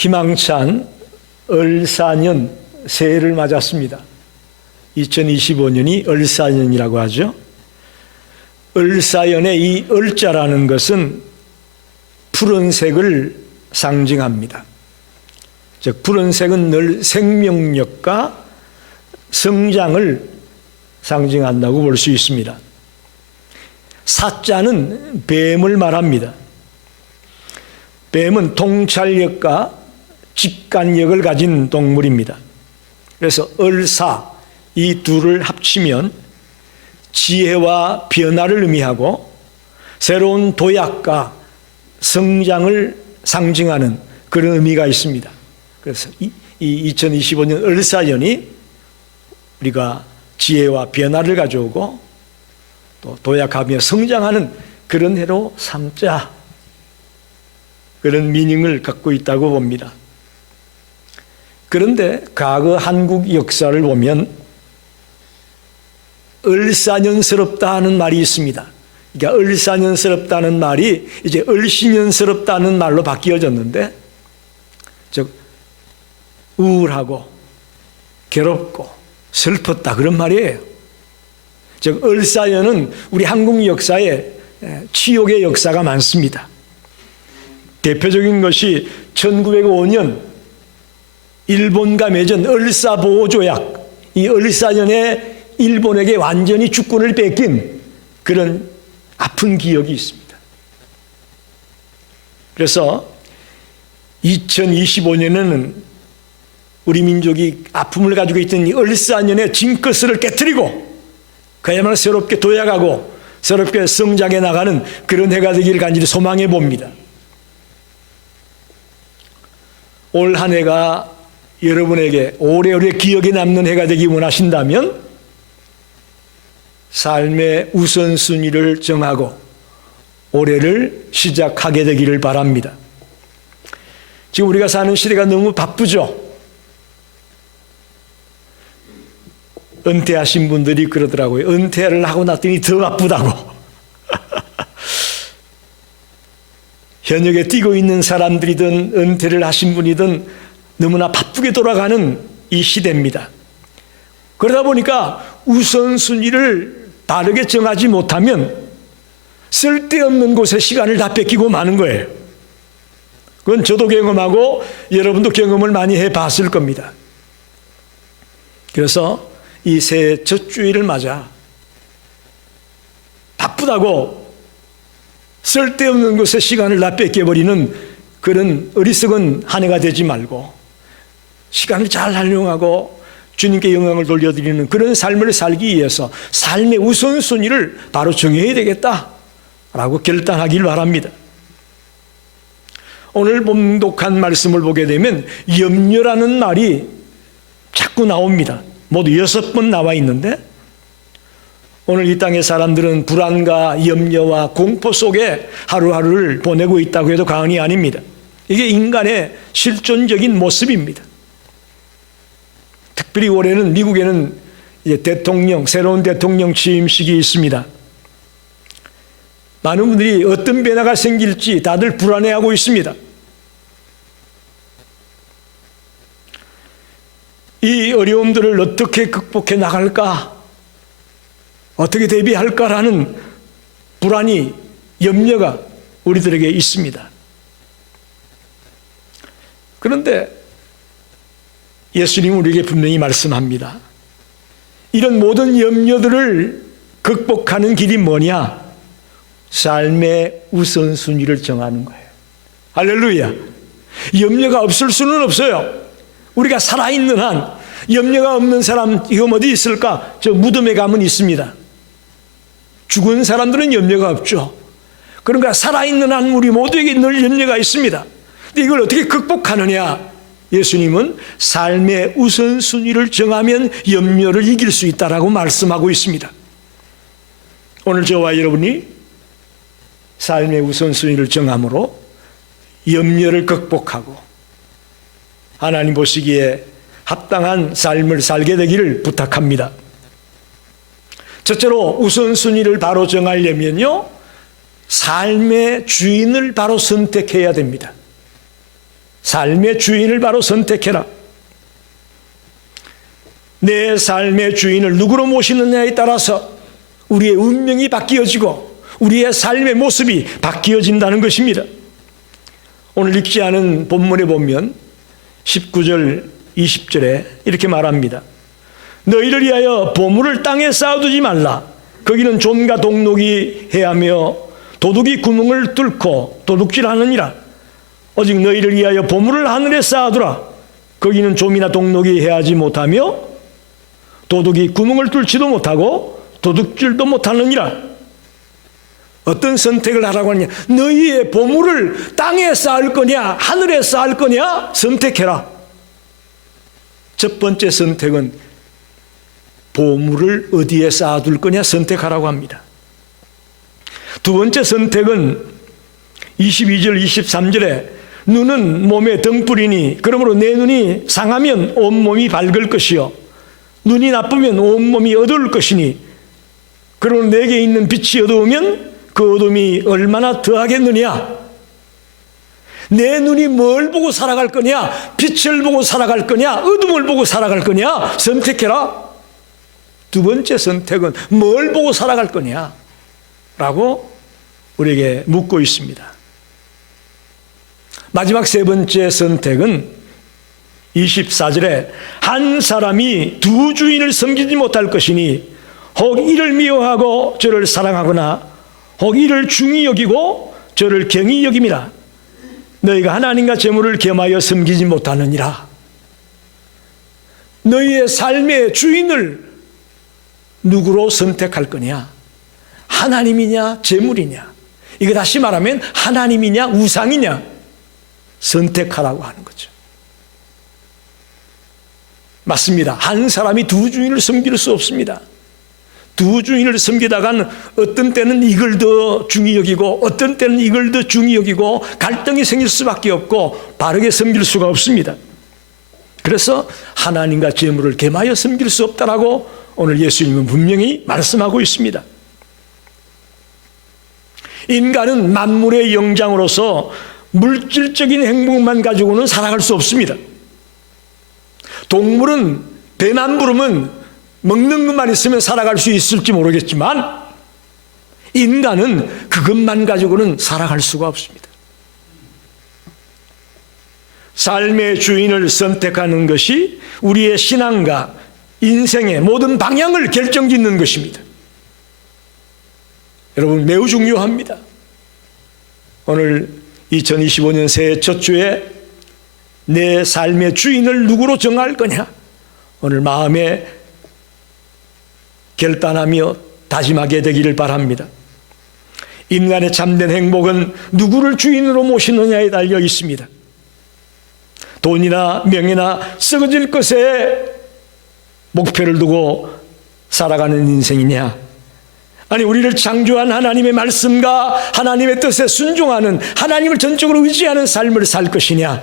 희망찬 을사년 새해를 맞았습니다. 2025년이 을사년이라고 하죠. 을사년의 이 을자라는 것은 푸른색을 상징합니다. 즉 푸른색은 늘 생명력과 성장을 상징한다고 볼 수 있습니다. 사자는 뱀을 말합니다. 뱀은 통찰력과 직관력을 가진 동물입니다. 그래서 을사 이 둘을 합치면 지혜와 변화를 의미하고 새로운 도약과 성장을 상징하는 그런 의미가 있습니다. 그래서 이 2025년 을사년이 우리가 지혜와 변화를 가져오고 또 도약하며 성장하는 그런 해로 삼자, 그런 미닝을 갖고 있다고 봅니다. 그런데 과거 한국 역사를 보면 을사년스럽다는 말이 있습니다. 그러니까 을사년스럽다는 말이 이제 을시년스럽다는 말로 바뀌어졌는데, 즉 우울하고 괴롭고 슬펐다 그런 말이에요. 즉 을사년은 우리 한국 역사에 치욕의 역사가 많습니다. 대표적인 것이 1905년 일본과 맺은 을사보호조약, 이 을사년에 일본에게 완전히 주권을 뺏긴 그런 아픈 기억이 있습니다. 그래서 2025년에는 우리 민족이 아픔을 가지고 있던 이 을사년의 징크스를 깨트리고 그야말로 새롭게 도약하고 새롭게 성장해 나가는 그런 해가 되기를 간절히 소망해 봅니다. 올 한 해가 여러분에게 오래오래 기억에 남는 해가 되기 원하신다면 삶의 우선순위를 정하고 올해를 시작하게 되기를 바랍니다. 지금 우리가 사는 시대가 너무 바쁘죠. 은퇴하신 분들이 그러더라고요. 은퇴를 하고 났더니 더 바쁘다고. 현역에 뛰고 있는 사람들이든 은퇴를 하신 분이든 너무나 바쁘게 돌아가는 이 시대입니다. 그러다 보니까 우선순위를 바르게 정하지 못하면 쓸데없는 곳에 시간을 다 뺏기고 마는 거예요. 그건 저도 경험하고 여러분도 경험을 많이 해봤을 겁니다. 그래서 이 새해 첫 주일을 맞아 바쁘다고 쓸데없는 곳에 시간을 다 뺏겨버리는 그런 어리석은 한 해가 되지 말고 시간을 잘 활용하고 주님께 영광을 돌려드리는 그런 삶을 살기 위해서 삶의 우선순위를 바로 정해야 되겠다라고 결단하길 바랍니다. 오늘 봉독한 말씀을 보게 되면 염려라는 말이 자꾸 나옵니다. 모두 6번 나와 있는데 오늘 이 땅의 사람들은 불안과 염려와 공포 속에 하루하루를 보내고 있다고 해도 과언이 아닙니다. 이게 인간의 실존적인 모습입니다. 특별히 올해는 미국에는 이제 새로운 대통령 취임식이 있습니다. 많은 분들이 어떤 변화가 생길지 다들 불안해하고 있습니다. 이 어려움들을 어떻게 극복해 나갈까? 어떻게 대비할까라는 불안이, 염려가 우리들에게 있습니다. 그런데 예수님은 우리에게 분명히 말씀합니다. 이런 모든 염려들을 극복하는 길이 뭐냐? 삶의 우선순위를 정하는 거예요. 할렐루야. 염려가 없을 수는 없어요. 우리가 살아있는 한 염려가 없는 사람 이거 어디 있을까? 저 무덤에 가면 있습니다. 죽은 사람들은 염려가 없죠. 그러니까 살아있는 한 우리 모두에게 늘 염려가 있습니다. 근데 이걸 어떻게 극복하느냐? 예수님은 삶의 우선순위를 정하면 염려를 이길 수 있다라고 말씀하고 있습니다. 오늘 저와 여러분이 삶의 우선순위를 정함으로 염려를 극복하고 하나님 보시기에 합당한 삶을 살게 되기를 부탁합니다. 첫째로 우선순위를 바로 정하려면요, 삶의 주인을 바로 선택해야 됩니다. 삶의 주인을 바로 선택해라. 내 삶의 주인을 누구로 모시느냐에 따라서 우리의 운명이 바뀌어지고 우리의 삶의 모습이 바뀌어진다는 것입니다. 오늘 읽지 않은 본문에 보면 19절 20절에 이렇게 말합니다. 너희를 위하여 보물을 땅에 쌓아두지 말라. 거기는 좀과 동록이 해하며 도둑이 구멍을 뚫고 도둑질하느니라. 오직 너희를 위하여 보물을 하늘에 쌓아두라. 거기는 좀이나 동록이 해하지 못하며 도둑이 구멍을 뚫지도 못하고 도둑질도 못하느니라. 어떤 선택을 하라고 하느냐? 너희의 보물을 땅에 쌓을 거냐 하늘에 쌓을 거냐 선택해라. 첫 번째 선택은 보물을 어디에 쌓아둘 거냐 선택하라고 합니다. 두 번째 선택은 22절 23절에 눈은 몸의 등불이니 그러므로 내 눈이 상하면 온몸이 밝을 것이요 눈이 나쁘면 온몸이 어두울 것이니 그러므로 내게 있는 빛이 어두우면 그 어둠이 얼마나 더하겠느냐. 내 눈이 뭘 보고 살아갈 거냐? 빛을 보고 살아갈 거냐? 어둠을 보고 살아갈 거냐? 선택해라. 두 번째 선택은 뭘 보고 살아갈 거냐? 라고 우리에게 묻고 있습니다. 마지막 세 번째 선택은 24절에 한 사람이 두 주인을 섬기지 못할 것이니 혹 이를 미워하고 저를 사랑하거나 혹 이를 중히 여기고 저를 경히 여김이라. 너희가 하나님과 재물을 겸하여 섬기지 못하느니라. 너희의 삶의 주인을 누구로 선택할 거냐? 하나님이냐 재물이냐? 이거 다시 말하면 하나님이냐 우상이냐 선택하라고 하는 거죠. 맞습니다. 한 사람이 두 주인을 섬길 수 없습니다. 두 주인을 섬기다가는 어떤 때는 이걸 더 중히 여기고 어떤 때는 이걸 더 중히 여기고 갈등이 생길 수밖에 없고 바르게 섬길 수가 없습니다. 그래서 하나님과 재물을 겸하여 섬길 수 없다라고 오늘 예수님은 분명히 말씀하고 있습니다. 인간은 만물의 영장으로서 물질적인 행복만 가지고는 살아갈 수 없습니다. 동물은 배만 부르면 먹는 것만 있으면 살아갈 수 있을지 모르겠지만 인간은 그것만 가지고는 살아갈 수가 없습니다. 삶의 주인을 선택하는 것이 우리의 신앙과 인생의 모든 방향을 결정짓는 것입니다. 여러분 매우 중요합니다. 오늘 2025년 새해 첫 주에 내 삶의 주인을 누구로 정할 거냐? 오늘 마음에 결단하며 다짐하게 되기를 바랍니다. 인간의 참된 행복은 누구를 주인으로 모시느냐에 달려 있습니다. 돈이나 명예나 썩어질 것에 목표를 두고 살아가는 인생이냐? 아니 우리를 창조한 하나님의 말씀과 하나님의 뜻에 순종하는 하나님을 전적으로 의지하는 삶을 살 것이냐?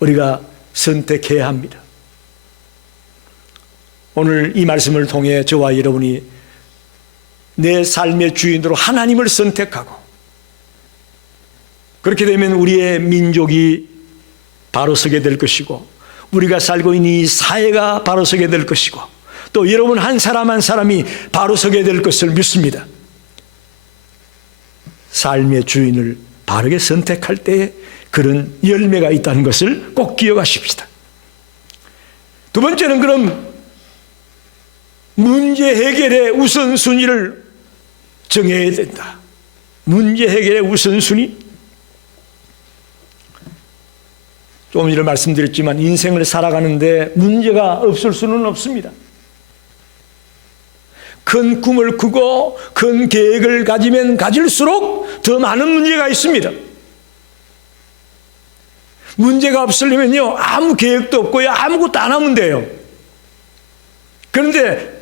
우리가 선택해야 합니다. 오늘 이 말씀을 통해 저와 여러분이 내 삶의 주인으로 하나님을 선택하고 그렇게 되면 우리의 민족이 바로 서게 될 것이고 우리가 살고 있는 이 사회가 바로 서게 될 것이고 또 여러분 한 사람 한 사람이 바로 서게 될 것을 믿습니다. 삶의 주인을 바르게 선택할 때에 그런 열매가 있다는 것을 꼭 기억하십시다. 두 번째는 그럼 문제 해결의 우선순위를 정해야 된다. 문제 해결의 우선순위. 조금 전에 말씀드렸지만 인생을 살아가는데 문제가 없을 수는 없습니다. 큰 꿈을 꾸고 큰 계획을 가지면 가질수록 더 많은 문제가 있습니다. 문제가 없으려면요 아무 계획도 없고요 아무것도 안 하면 돼요. 그런데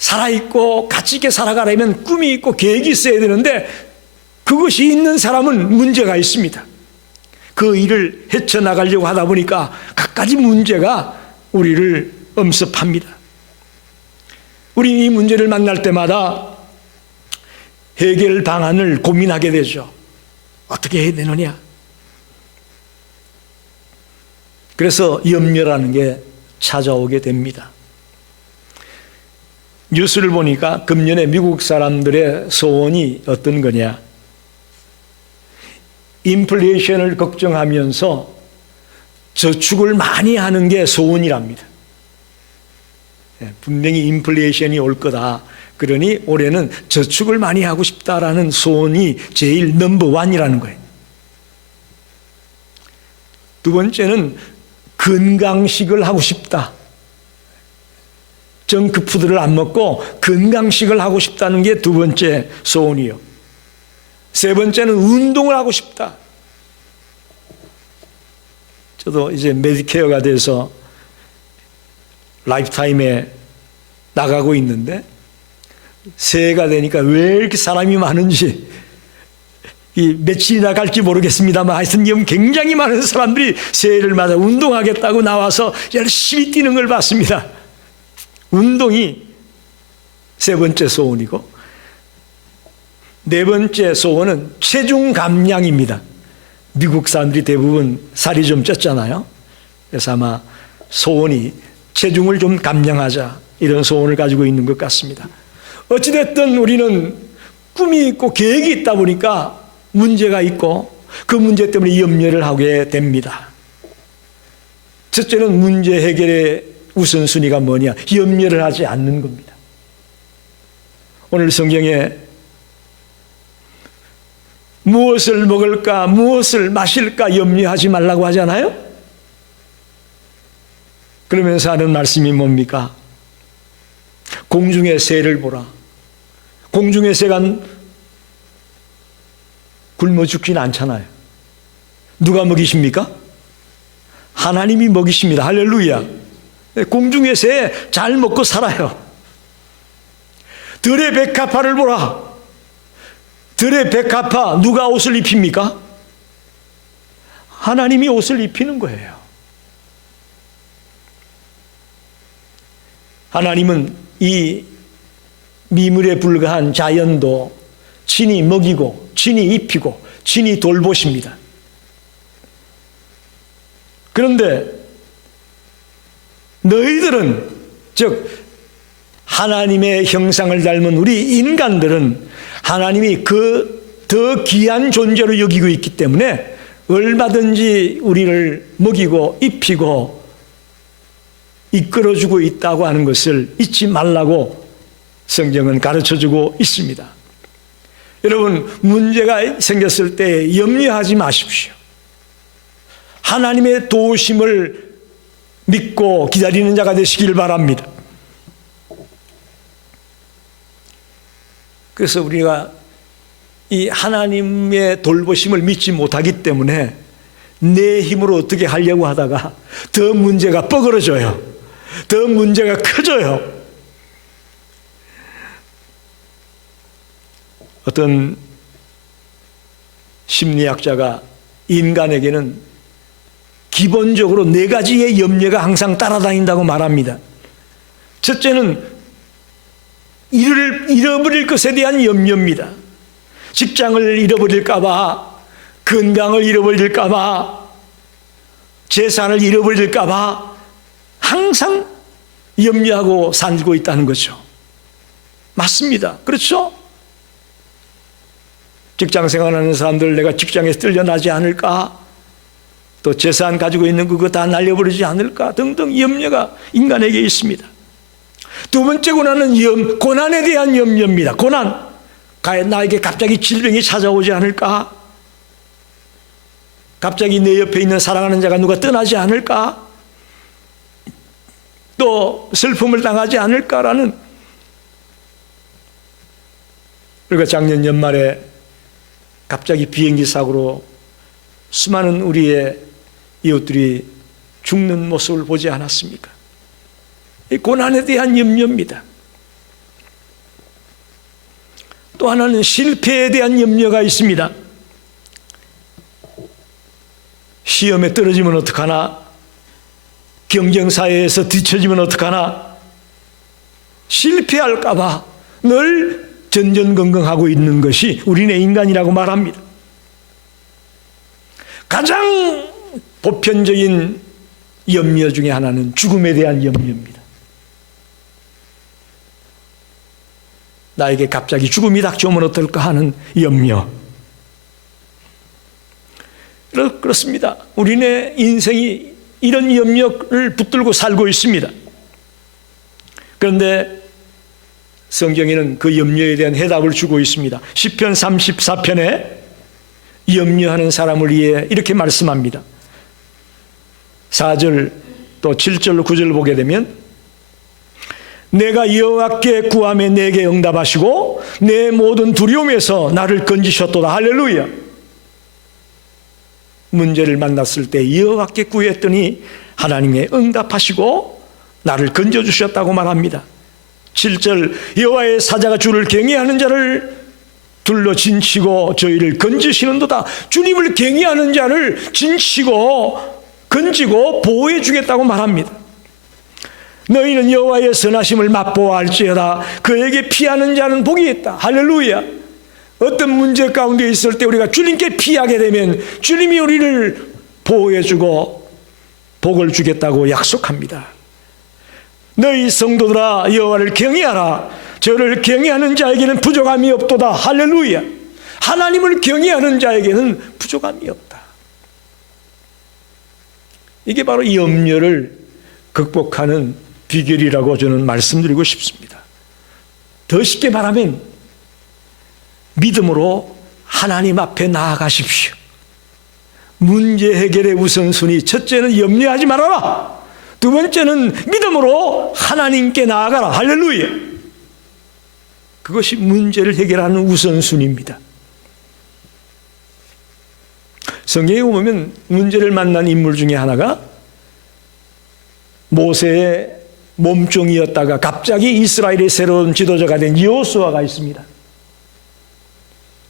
살아있고 가치 있게 살아가려면 꿈이 있고 계획이 있어야 되는데 그것이 있는 사람은 문제가 있습니다. 그 일을 헤쳐나가려고 하다 보니까 갖가지 문제가 우리를 엄습합니다. 우리 이 문제를 만날 때마다 해결 방안을 고민하게 되죠. 어떻게 해야 되느냐? 그래서 염려라는 게 찾아오게 됩니다. 뉴스를 보니까 금년에 미국 사람들의 소원이 어떤 거냐? 인플레이션을 걱정하면서 저축을 많이 하는 게 소원이랍니다. 분명히 인플레이션이 올 거다. 그러니 올해는 저축을 많이 하고 싶다라는 소원이 제일 넘버원이라는 거예요. 두 번째는 건강식을 하고 싶다. 정크푸드를 안 먹고 건강식을 하고 싶다는 게 두 번째 소원이요. 세 번째는 운동을 하고 싶다. 저도 이제 메디케어가 돼서 라이프타임에 나가고 있는데 새해가 되니까 왜 이렇게 사람이 많은지 이 며칠이나 갈지 모르겠습니다만 하여튼 굉장히 많은 사람들이 새해를 맞아 운동하겠다고 나와서 열심히 뛰는 걸 봤습니다. 운동이 세 번째 소원이고 네 번째 소원은 체중 감량입니다. 미국 사람들이 대부분 살이 좀 쪘잖아요. 그래서 아마 소원이 체중을 좀 감량하자 이런 소원을 가지고 있는 것 같습니다. 어찌됐든 우리는 꿈이 있고 계획이 있다 보니까 문제가 있고 그 문제 때문에 염려를 하게 됩니다. 첫째는 문제 해결의 우선순위가 뭐냐? 염려를 하지 않는 겁니다. 오늘 성경에 무엇을 먹을까, 무엇을 마실까 염려하지 말라고 하잖아요. 그러면서 하는 말씀이 뭡니까? 공중의 새를 보라. 공중의 새가 굶어 죽진 않잖아요. 누가 먹이십니까? 하나님이 먹이십니다. 할렐루야. 공중의 새 잘 먹고 살아요. 들의 백합화를 보라. 들의 백합화 누가 옷을 입힙니까? 하나님이 옷을 입히는 거예요. 하나님은 이 미물에 불과한 자연도 친히 먹이고 친히 입히고 친히 돌보십니다. 그런데 너희들은 즉 하나님의 형상을 닮은 우리 인간들은 하나님이 그 더 귀한 존재로 여기고 있기 때문에 얼마든지 우리를 먹이고 입히고 이끌어주고 있다고 하는 것을 잊지 말라고 성경은 가르쳐주고 있습니다. 여러분, 문제가 생겼을 때 염려하지 마십시오. 하나님의 도우심을 믿고 기다리는 자가 되시길 바랍니다. 그래서 우리가 이 하나님의 돌보심을 믿지 못하기 때문에 내 힘으로 어떻게 하려고 하다가 더 문제가 뻐그러져요. 더 문제가 커져요. 어떤 심리학자가 인간에게는 기본적으로 네 가지의 염려가 항상 따라다닌다고 말합니다. 첫째는 잃어버릴 것에 대한 염려입니다. 직장을 잃어버릴까 봐, 건강을 잃어버릴까 봐, 재산을 잃어버릴까 봐 항상 염려하고 살고 있다는 거죠. 맞습니다. 그렇죠? 직장 생활하는 사람들 내가 직장에서 뜰려나지 않을까? 또 재산 가지고 있는 그거 다 날려버리지 않을까? 등등 염려가 인간에게 있습니다. 두 번째 고난은 고난에 대한 염려입니다. 고난. 나에게 갑자기 질병이 찾아오지 않을까? 갑자기 내 옆에 있는 사랑하는 자가 누가 떠나지 않을까? 또 슬픔을 당하지 않을까라는. 그러니까 작년 연말에 갑자기 비행기 사고로 수많은 우리의 이웃들이 죽는 모습을 보지 않았습니까? 이 고난에 대한 염려입니다. 또 하나는 실패에 대한 염려가 있습니다. 시험에 떨어지면 어떡하나? 경쟁사회에서 뒤처지면 어떡하나? 실패할까 봐 늘 전전긍긍하고 있는 것이 우리네 인간이라고 말합니다. 가장 보편적인 염려 중에 하나는 죽음에 대한 염려입니다. 나에게 갑자기 죽음이 닥쳐오면 어떨까 하는 염려. 그렇습니다. 우리네 인생이 이런 염려를 붙들고 살고 있습니다. 그런데 성경에는 그 염려에 대한 해답을 주고 있습니다. 시편 34편에 염려하는 사람을 위해 이렇게 말씀합니다. 4절 또 7절 9절 보게 되면 내가 여호와께 구하매 내게 응답하시고 내 모든 두려움에서 나를 건지셨도다. 할렐루야. 문제를 만났을 때 여호와께 구했더니 하나님의 응답하시고 나를 건져주셨다고 말합니다. 7절 여호와의 사자가 주를 경외하는 자를 둘러 진치고 저희를 건지시는도다. 주님을 경외하는 자를 진치고 건지고 보호해 주겠다고 말합니다. 너희는 여호와의 선하심을 맛보아할지어다. 그에게 피하는 자는 복이 있다. 할렐루야. 어떤 문제 가운데 있을 때 우리가 주님께 피하게 되면 주님이 우리를 보호해 주고 복을 주겠다고 약속합니다. 너희 성도들아 여호와를 경외하라. 저를 경외하는 자에게는 부족함이 없도다. 할렐루야. 하나님을 경외하는 자에게는 부족함이 없다. 이게 바로 이 염려를 극복하는 비결이라고 저는 말씀드리고 싶습니다. 더 쉽게 말하면 믿음으로 하나님 앞에 나아가십시오. 문제 해결의 우선순위, 첫째는 염려하지 말아라. 두 번째는 믿음으로 하나님께 나아가라. 할렐루야. 그것이 문제를 해결하는 우선순위입니다. 성경에 보면 문제를 만난 인물 중에 하나가 모세의 몸종이었다가 갑자기 이스라엘의 새로운 지도자가 된 여호수아가 있습니다.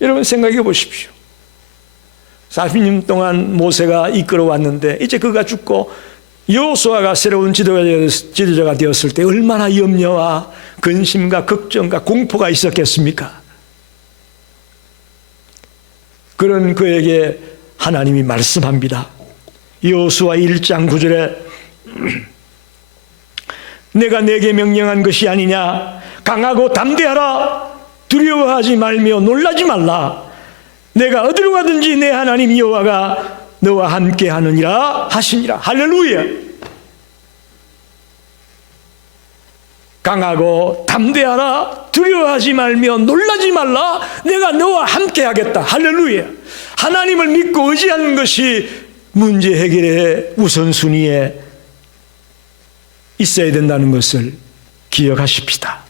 여러분 생각해 보십시오. 40년 동안 모세가 이끌어왔는데 이제 그가 죽고 여호수아가 새로운 지도자가 되었을 때 얼마나 염려와 근심과 걱정과 공포가 있었겠습니까? 그런 그에게 하나님이 말씀합니다. 여호수아 1장 9절에 내가 내게 명령한 것이 아니냐. 강하고 담대하라. 두려워하지 말며 놀라지 말라. 내가 어디로 가든지 내 하나님 여호와가 너와 함께 하느니라 하시니라. 할렐루야. 강하고 담대하라. 두려워하지 말며 놀라지 말라. 내가 너와 함께 하겠다. 할렐루야. 하나님을 믿고 의지하는 것이 문제 해결의 우선순위에 있어야 된다는 것을 기억하십시다.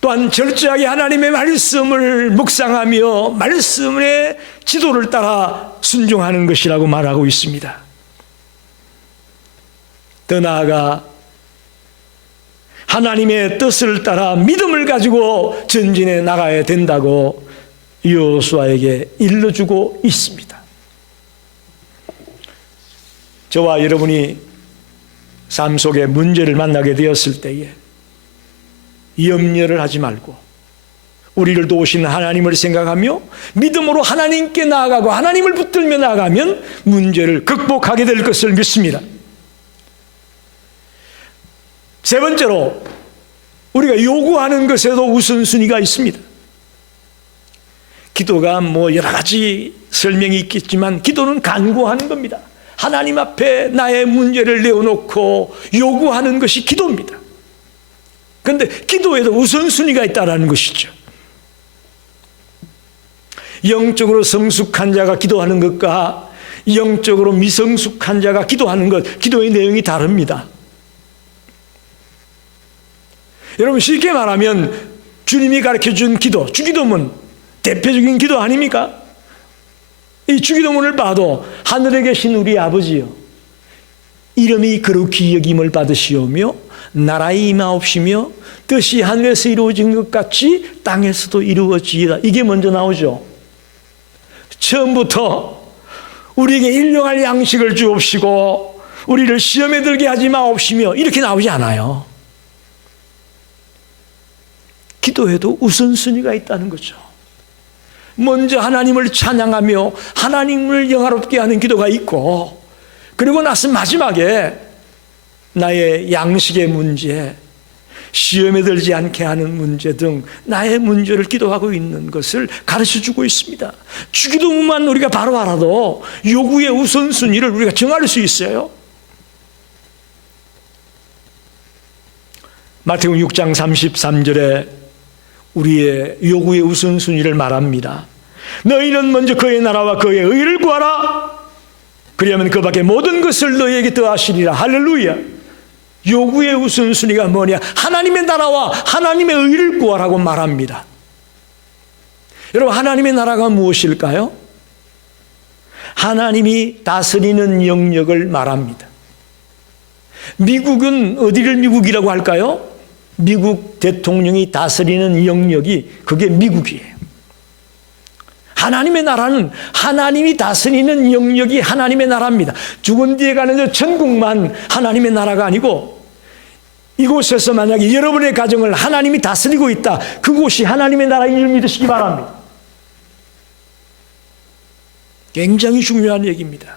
또한 철저하게 하나님의 말씀을 묵상하며 말씀의 지도를 따라 순종하는 것이라고 말하고 있습니다. 더 나아가 하나님의 뜻을 따라 믿음을 가지고 전진해 나가야 된다고 여호수아에게 일러주고 있습니다. 저와 여러분이 삶 속에 문제를 만나게 되었을 때에 염려를 하지 말고 우리를 도우시는 하나님을 생각하며 믿음으로 하나님께 나아가고 하나님을 붙들며 나아가면 문제를 극복하게 될 것을 믿습니다. 세 번째로 우리가 요구하는 것에도 우선순위가 있습니다. 기도가 여러 가지 설명이 있겠지만 기도는 간구하는 겁니다. 하나님 앞에 나의 문제를 내어놓고 요구하는 것이 기도입니다. 그런데 기도에도 우선순위가 있다는 것이죠. 영적으로 성숙한 자가 기도하는 것과 영적으로 미성숙한 자가 기도하는 것, 기도의 내용이 다릅니다. 여러분 쉽게 말하면 주님이 가르쳐준 기도, 주기도문 대표적인 기도 아닙니까? 이 주기도문을 봐도 하늘에 계신 우리 아버지여 이름이 거룩히 여김을 받으시오며 나라의 임하옵시며 뜻이 하늘에서 이루어진 것 같이 땅에서도 이루어지이다. 이게 먼저 나오죠. 처음부터 우리에게 일용할 양식을 주옵시고 우리를 시험에 들게 하지 마옵시며 이렇게 나오지 않아요. 기도에도 우선순위가 있다는 거죠. 먼저 하나님을 찬양하며 하나님을 영화롭게 하는 기도가 있고 그리고 나서 마지막에 나의 양식의 문제, 시험에 들지 않게 하는 문제 등 나의 문제를 기도하고 있는 것을 가르쳐주고 있습니다. 주기도문만 우리가 바로 알아도 요구의 우선순위를 우리가 정할 수 있어요. 마태복음 6장 33절에 우리의 요구의 우선순위를 말합니다. 너희는 먼저 그의 나라와 그의 의를 구하라. 그리하면 그 밖에 모든 것을 너희에게 더하시리라. 할렐루야. 요구의 우선순위가 뭐냐? 하나님의 나라와 하나님의 의를 구하라고 말합니다. 여러분, 하나님의 나라가 무엇일까요? 하나님이 다스리는 영역을 말합니다. 미국은 어디를 미국이라고 할까요? 미국 대통령이 다스리는 영역이 그게 미국이에요. 하나님의 나라는 하나님이 다스리는 영역이 하나님의 나라입니다. 죽은 뒤에 가는 저 천국만 하나님의 나라가 아니고 이곳에서 만약에 여러분의 가정을 하나님이 다스리고 있다, 그곳이 하나님의 나라인 줄 믿으시기 바랍니다. 굉장히 중요한 얘기입니다.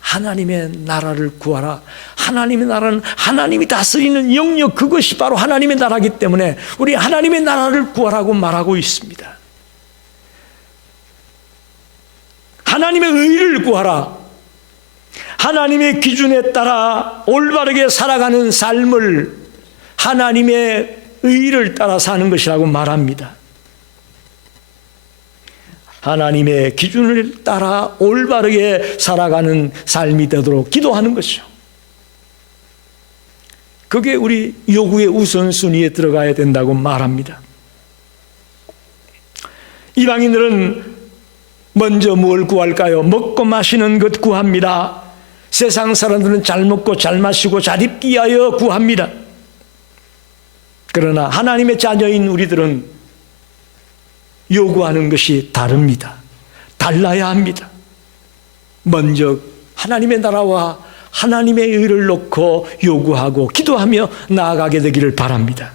하나님의 나라를 구하라. 하나님의 나라는 하나님이 다스리는 영역, 그것이 바로 하나님의 나라이기 때문에 우리 하나님의 나라를 구하라고 말하고 있습니다. 하나님의 의를 구하라. 하나님의 기준에 따라 올바르게 살아가는 삶을 하나님의 의를 따라 사는 것이라고 말합니다. 하나님의 기준을 따라 올바르게 살아가는 삶이 되도록 기도하는 것이죠. 그게 우리 요구의 우선순위에 들어가야 된다고 말합니다. 이방인들은 먼저 뭘 구할까요? 먹고 마시는 것 구합니다. 세상 사람들은 잘 먹고 잘 마시고 잘 입기 위하여 구합니다. 그러나 하나님의 자녀인 우리들은 요구하는 것이 다릅니다. 달라야 합니다. 먼저 하나님의 나라와 하나님의 의를 놓고 요구하고 기도하며 나아가게 되기를 바랍니다.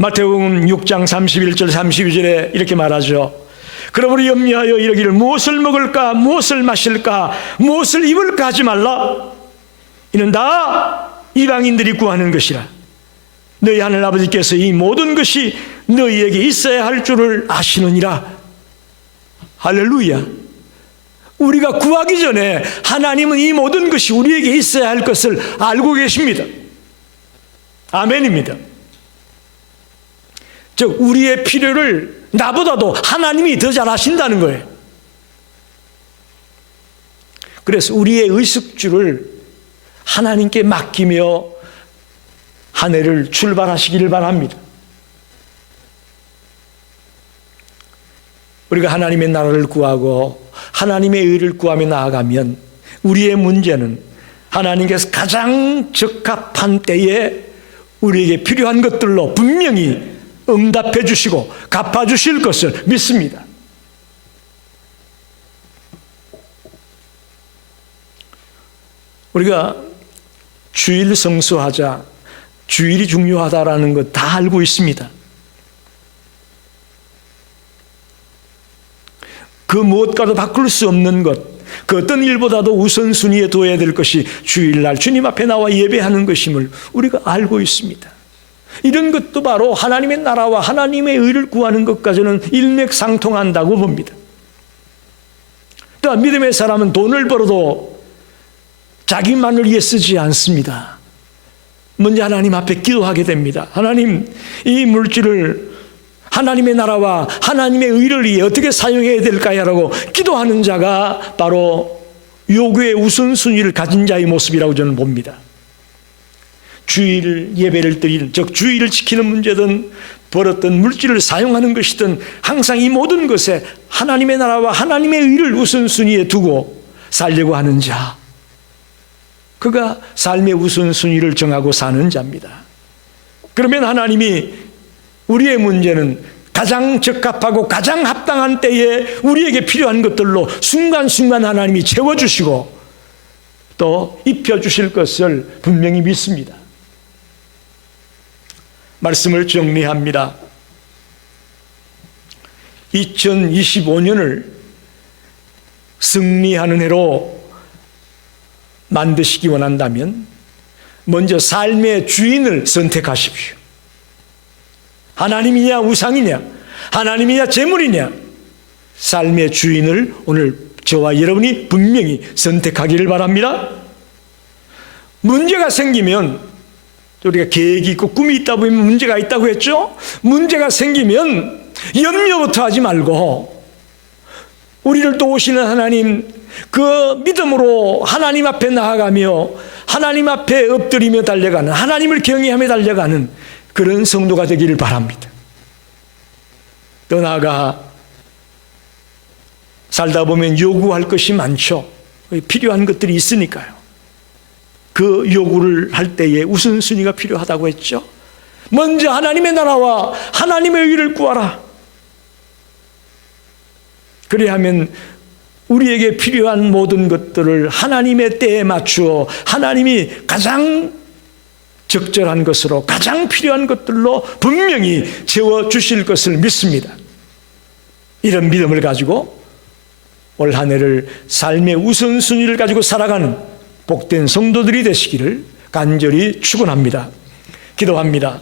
마태복음 6장 31절 32절에 이렇게 말하죠. 그러므로 염려하여 이르기를 무엇을 먹을까 무엇을 마실까 무엇을 입을까 하지 말라. 이는 다 이방인들이 구하는 것이라. 너희 하늘 아버지께서 이 모든 것이 너희에게 있어야 할 줄을 아시느니라. 할렐루야. 우리가 구하기 전에 하나님은 이 모든 것이 우리에게 있어야 할 것을 알고 계십니다. 아멘입니다. 즉 우리의 필요를 나보다도 하나님이 더 잘 아신다는 거예요. 그래서 우리의 의식주를 하나님께 맡기며 한 해를 출발하시기를 바랍니다. 우리가 하나님의 나라를 구하고 하나님의 의를 구하며 나아가면 우리의 문제는 하나님께서 가장 적합한 때에 우리에게 필요한 것들로 분명히 응답해 주시고 갚아 주실 것을 믿습니다. 우리가 주일 성수하자, 주일이 중요하다라는 것 다 알고 있습니다. 그 무엇과도 바꿀 수 없는 것, 그 어떤 일보다도 우선순위에 둬야 될 것이 주일날 주님 앞에 나와 예배하는 것임을 우리가 알고 있습니다. 이런 것도 바로 하나님의 나라와 하나님의 의를 구하는 것까지는 일맥상통한다고 봅니다. 또한 믿음의 사람은 돈을 벌어도 자기만을 위해 쓰지 않습니다. 먼저 하나님 앞에 기도하게 됩니다. 하나님, 이 물질을 하나님의 나라와 하나님의 의를 위해 어떻게 사용해야 될까요라고 기도하는 자가 바로 요구의 우선순위를 가진 자의 모습이라고 저는 봅니다. 주일 예배를 드리는, 즉 주일을 지키는 문제든 벌었던 물질을 사용하는 것이든 항상 이 모든 것에 하나님의 나라와 하나님의 의를 우선순위에 두고 살려고 하는 자, 그가 삶의 우선순위를 정하고 사는 자입니다. 그러면 하나님이 우리의 문제는 가장 적합하고 가장 합당한 때에 우리에게 필요한 것들로 순간순간 하나님이 채워주시고 또 입혀주실 것을 분명히 믿습니다. 말씀을 정리합니다. 2025년을 승리하는 해로 만드시기 원한다면 먼저 삶의 주인을 선택하십시오. 하나님이냐 우상이냐, 하나님이냐 재물이냐, 삶의 주인을 오늘 저와 여러분이 분명히 선택하기를 바랍니다. 문제가 생기면, 우리가 계획이 있고 꿈이 있다 보면 문제가 있다고 했죠. 문제가 생기면 염려부터 하지 말고 우리를 도우시는 하나님, 그 믿음으로 하나님 앞에 나아가며 하나님 앞에 엎드리며 달려가는, 하나님을 경외하며 달려가는 그런 성도가 되기를 바랍니다. 또 나아가 살다 보면 요구할 것이 많죠. 필요한 것들이 있으니까요. 그 요구를 할 때에 우선순위가 필요하다고 했죠. 먼저 하나님의 나라와 하나님의 의를 구하라. 그래야 하면 우리에게 필요한 모든 것들을 하나님의 때에 맞추어 하나님이 가장 적절한 것으로, 가장 필요한 것들로 분명히 채워주실 것을 믿습니다. 이런 믿음을 가지고 올 한 해를 삶의 우선순위를 가지고 살아가는 복된 성도들이 되시기를 간절히 축원합니다. 기도합니다.